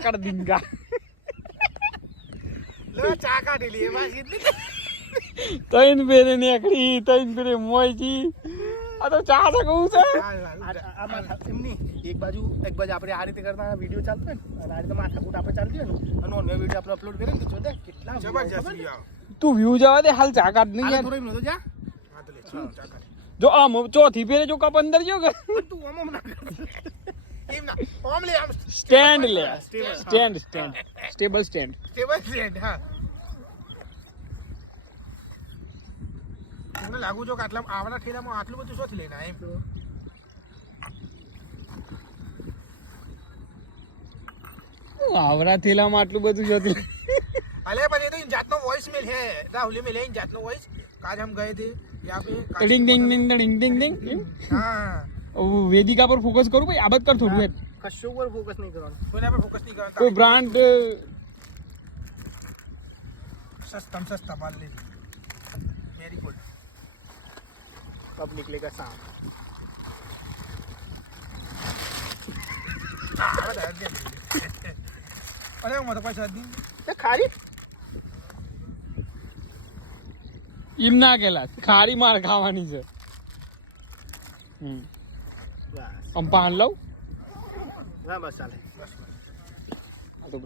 कर दूंगा लो चा काढली हे बस इतनी तैन बेरे नेकड़ी तैन बेरे मोयजी આ તો ચા છે કહું છે આમાં એમની એક બાજુ આપણે આ રીતે કરતા વિડિયો ચાલતો હોય ને અને આ રીતે માથાકૂટ આપણે ચાલતી હોય ને અને ઓનો વિડિયો આપણે અપલોડ કરીએ ને તો જોતા કેટલા જબરજસ્ત તું વ્યૂ જવા દે હાલ ચા કાઢ નહીં યાર થોડો એમ નતો જા હા તો લે ચા કાઢ જો આમ ચોથી ફેરે જો કપ અંદર જો કે તું આમ ના એમ ના ઓમ લે આમ સ્ટેન્ડ લે સ્ટેબલ સ્ટેન્ડ હા મને લાગુ જો કે આટલા આવડા ઠેલામાં આટલું બધું શોથી લઈને એમ આવરા થેલામાં આટલું બધું જોતી अले पर ये तो इन जातनो वॉइस मेल है राहुल में ले इन जातनो वॉइस आज हम गए थे यहाँ पे टिंग टिंग टिंग टिंग टिंग टिंग हाँ वेदिका पर फोकस करो भाई आबाद कर थोड़ू है कशो पर फोकस नहीं करवाना कोई पर फोकस नहीं करवाना कोई ब्रांड सस्ता माल ले वेरी गुड कब निकलेगा सांप अरे मैं तो पैसा दी तो खाली ઈમ ના કેલા ખારી માર ખાવાની છે આમ પાન લઉં હા બસ ચાલે બસ આ તો